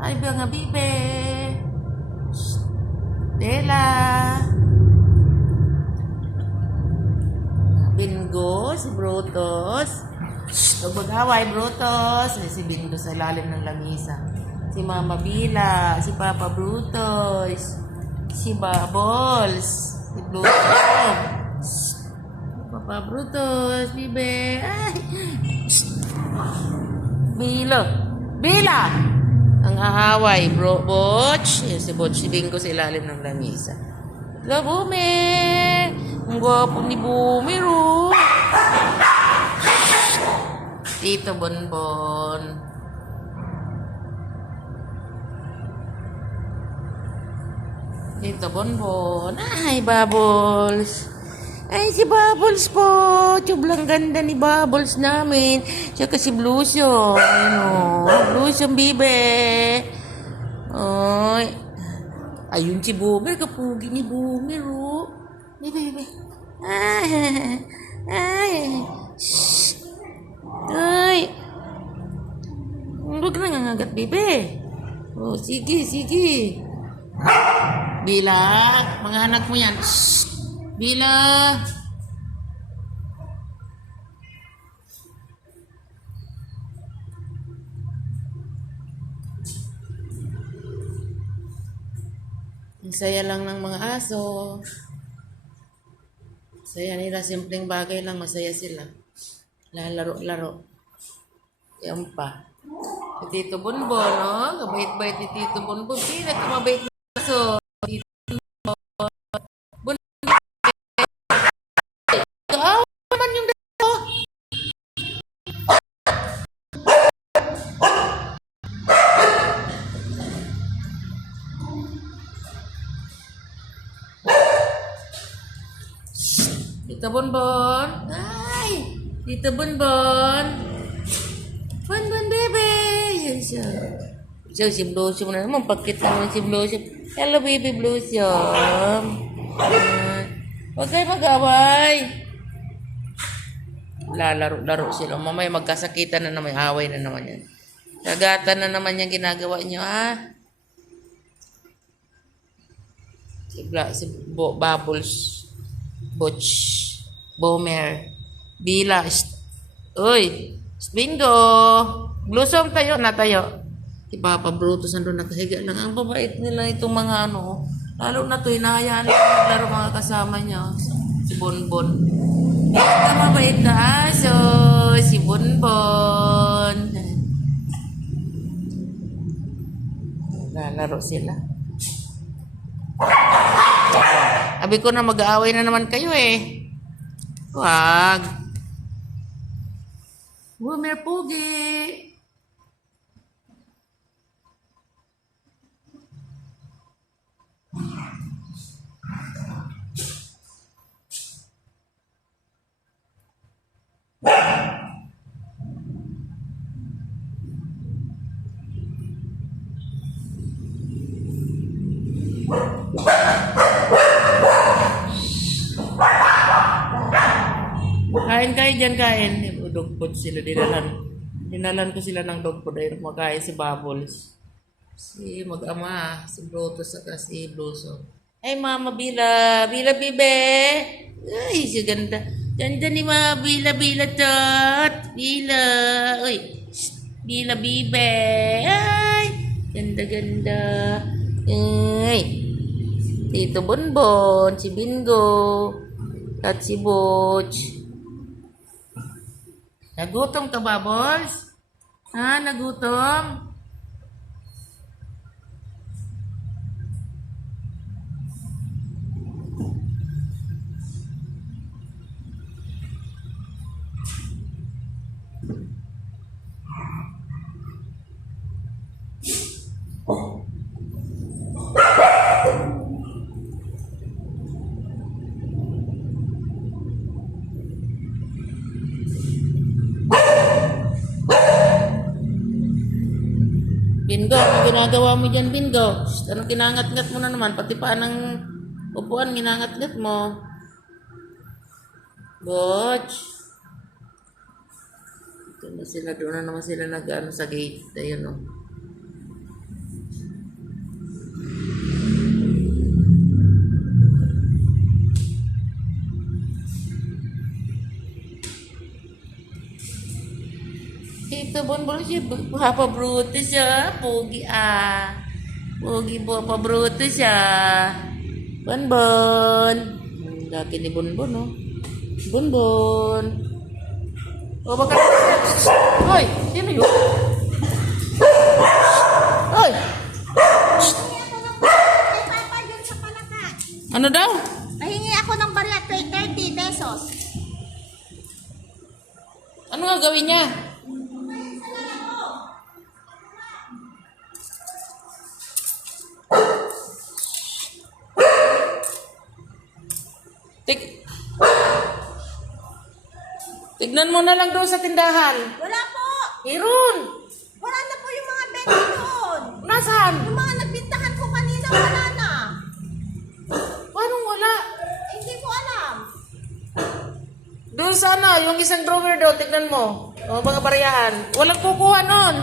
Ay, mga bibe. Dela. Bingo, si Brutus. Huwag mag-away, Brutus. Si Bingo sa ilalim ng lamisa. Si Mama Bila. Si Papa Brutus. Si Bubbles. Si Brutus. Papa Brutus. Bibe. Ay. Bila. Bila! Ang aaway, Butch. Si Butch, si Bingo sa ilalim ng lamisa. Hello, Boomer! Ang gwapo ni Boomer, oh. Tito Bonbon. Tito Bonbon. Ay, Bubbles. Ay, si Bubbles po. Tublang ganda ni Bubbles namin. Tsaka si Bluesyo. Ano? Bluesyo, bibe. Ay. Ayun si Boomer. Kapugi ni Boomer, oh. Bibe, bibe. Ay. Ay. Shhh. Ay. Huwag na nangagat, bibe. Oh, sige, sige. Bila. Mga anak mo yan. Shhh. Bila. Ang saya lang ng mga aso. Saya nila, simpleng bagay lang, masaya sila. Lalaro-laro. Yan pa. Si Tito Bonbon, no? Kabait-bait ni Tito Bonbon. Sino kumabait na aso? Kaawa naman yung dito. Tito Bonbon. Ay! Tito Bonbon. Bonbon, bebe. Yan siya. Siya, si Blossom na naman. Pagkit naman si Blossom. Hello, baby Blossom. Huwag kayo mag-away. Lalaro-laro sila. Mamaya magkasakitan na naman. Away na naman yan. Kagatan na naman yung ginagawa nyo, ha? Si Bubbles. Butch. Boomer. Bila. Uy. Bingo. Blossom tayo na tayo. Si Papa Brutus nandun nakahiga lang. Ang babait nila itong mga ano. Lalo na to, hinahayaan lang maglaro mga kasama niya. Si Bonbon. Ito mabait na aso. Si Bonbon. Lalaro sila. Sabi ko na mag-aaway na naman kayo eh. Wag. Boomer Pugi. Kain kayo dyan, kain. Dog food sila, dinalan ko sila ng dog food. Ayun, makain si Bubbles. Si mag-ama, si Brutus, saka si Blossom. Ay, Mama Bila. Bila, bibe. Ay, si ganda. Ganda ni Mama Bila, Bila, tot. Bila. Uy, Bila, bibe. Ay, ganda, ganda. Ay, Tito Bonbon, si Bingo, at si Butch. Nagutom ka, Bubbles? Ha? Nagutom? Bingo, anong ginagawa mo dyan, Bingo? Anong kinangat-ngat mo na naman? Pati pa ng upuan, ginangat-ngat mo. Butch. Ito na sila, doon na naman sila nag-ano sa gate. Ayun o. Ito, Bonbon siya. Papa Bruto siya. Pogi ah. Pogi po, Papa Bruto siya. Bonbon. Laki ni Bonbon, oh. Bonbon. Oh, baka... Hoy! Sino yun? Hoy! Kay Papa dun sa Palaka. Ano daw? Nahingi ako ng barya, 30 pesos. Ano nga gawin niya? Tignan mo na lang doon sa tindahan. Wala po. Hirun! Wala na po yung mga benta doon. Nasaan? Yung mga nagbintahan ko kanina, wala na. Paano wala? Hindi ko alam. Doon sana, yung isang drawer doon, tignan mo. O, mga barayahan. Walang kukuha nun.